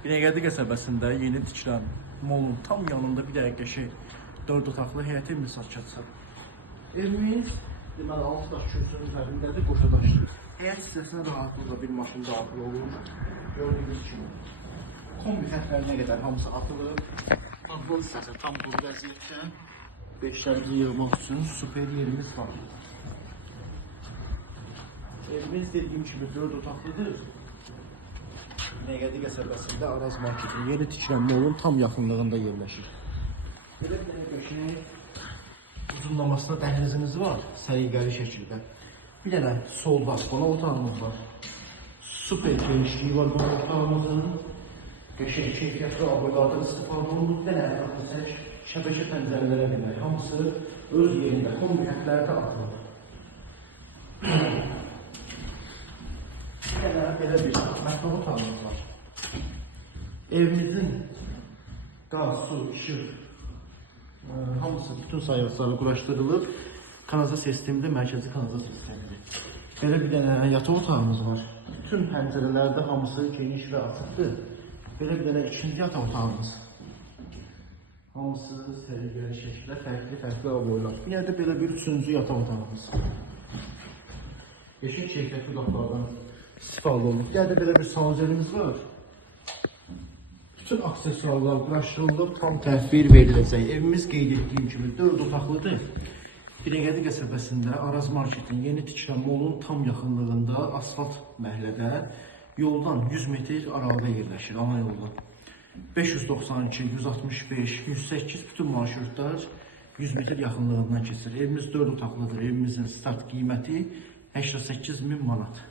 Binəqədi qəsəbəsində yeni tikilən molun tam yanında bir dəqiqə 4 otaqlı həyəti evimiz satışa. Evimiz deməli 6 daş kürsünün üzərindədir, qoşa daşdır. Həyət hissəsinə rahatlıqla bir maşın daxil olur. Gördüyünüz kimi kombi xətlərinə qədər hamısı atılır. Taxıl hissəsi tam quru vəziyyətdə. Beşləri yığmaq üçün super yerimiz var. Evimiz dediyim kimi 4 otaqlıdır. Binəqədi qəsəbəsində Araz marketin yeni tikilən molun tam yaxınlığında yerləşir. Belə bir qəşəng uzunlamasına dəhlizimiz var, səliqəli şəkildə. Bir dənə solda qonaq otağımız var. Super genişliyi var qonaq otağımızın. Qəşəng keyfiyyətli aboylardan istifadə olunur. Bir dənə ətrafı şəbəkə pəncərələrə demək. Hamısı öz yerində, kombi xətlərdə atılır. Bir dənə belə bir mətbəx otağımız var. Evimizin qaz, su, işıq, hamısı bütün sayıqları quraşdırılıb. Kanalizasiya sistemi də mərkəzi kanalizasiya sistemidir. Belə bir dənə yataq otağımız var. Bütün pəncərələrdə hamısı geniş və açıqdır. Belə bir dənə ikinci yataq otağımız. Hamısı səliqəli şəkildə fərqli aboylar. Bir də belə bir üçüncü yataq otağımız. Yeşil keyfiyyətli qapılardan istifadə olunur. Bir də belə bir sanucelimiz var. Bütün aksesuarlar quraşdırılıb, tam təhvil veriləcək. Evimiz qeyd etdiyim kimi 4 otaqlıdır. Binəqədi qəsəbəsində Araz marketin yeni tikilən molun tam yaxınlığında asfalt məhəllədə yoldan 100 metr aralıda yerləşir, ana yoldan. 592, 165, 108 bütün marşrutlar 100 metr yaxınlığından keçir. Evimiz 4 otaqlıdır. Evimizin start qiyməti 88.000 manat.